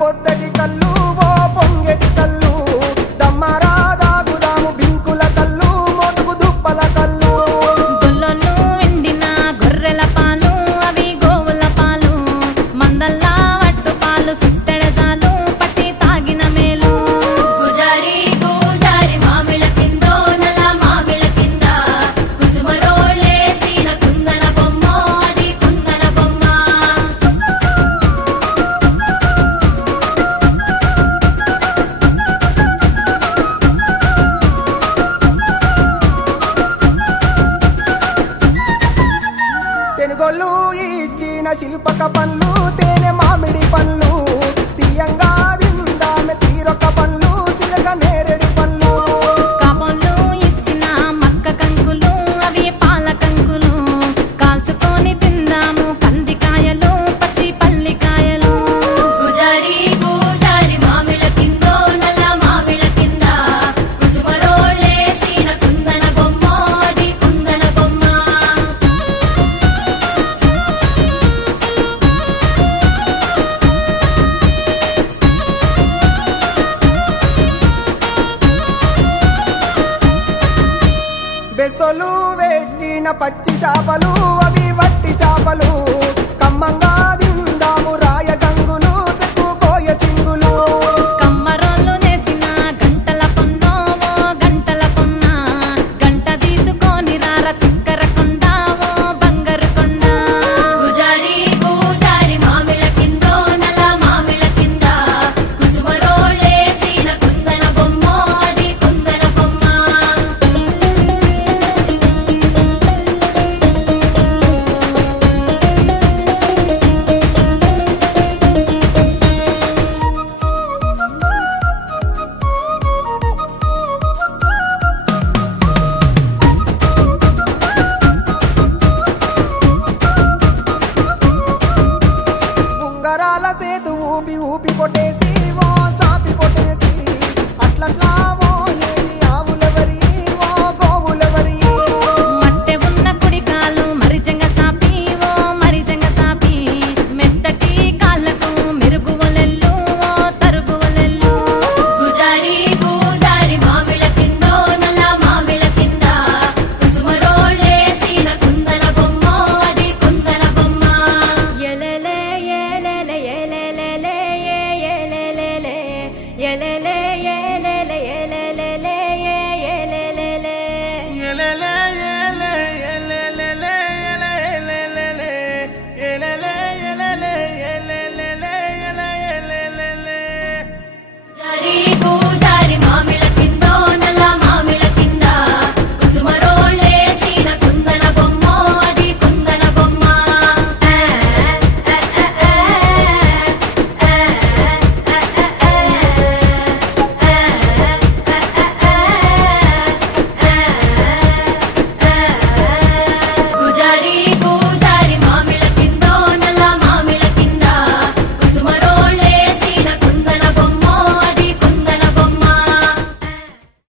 పొద్దటి కళ్ళు ఓ పొంగెటి కళ్ళు దమ్మరా దాగుదాము బింకుల కళ్ళు మోటుకు దుప్పల కళ్ళు గొల్లోళ్ళు ఎండిన గొర్రెల పాలు అవి గోవుల పాలు మందల్లా వట్టు పాలు సిత్తెడజాలు పట్టి తాగిన మేలు గుజారి గుజారి మామిళ్ళ కిందో నల్ల మామిళ్ళ కింద కుసుమరోళ్ళేసిన కుందన బొమ్మ అది కుందన బొమ్మ తెనుగొల్లు ఇచ్చిన శిల్పక పండ్లు తేనె మామిడి పండ్లు తీయంగా దిందామె తీరొక పండ్లు చిలక నేరేడి పండ్లు కాపోళ్ళు ఇచ్చిన మక్క కంకులు అవి పాల కంకులు కాల్చుకొని తిందాము కందికాయలు పచ్చి పల్లికాయలు గుజారి గుజారి మామిళ్ళ కిందో నల్ల మామిళ్ళ కింద కుసుమరోళ్ళేసిన కుందన బొమ్మ అది కుందన బొమ్మ బెస్తోలు పెట్టిన పచ్చి చేపలు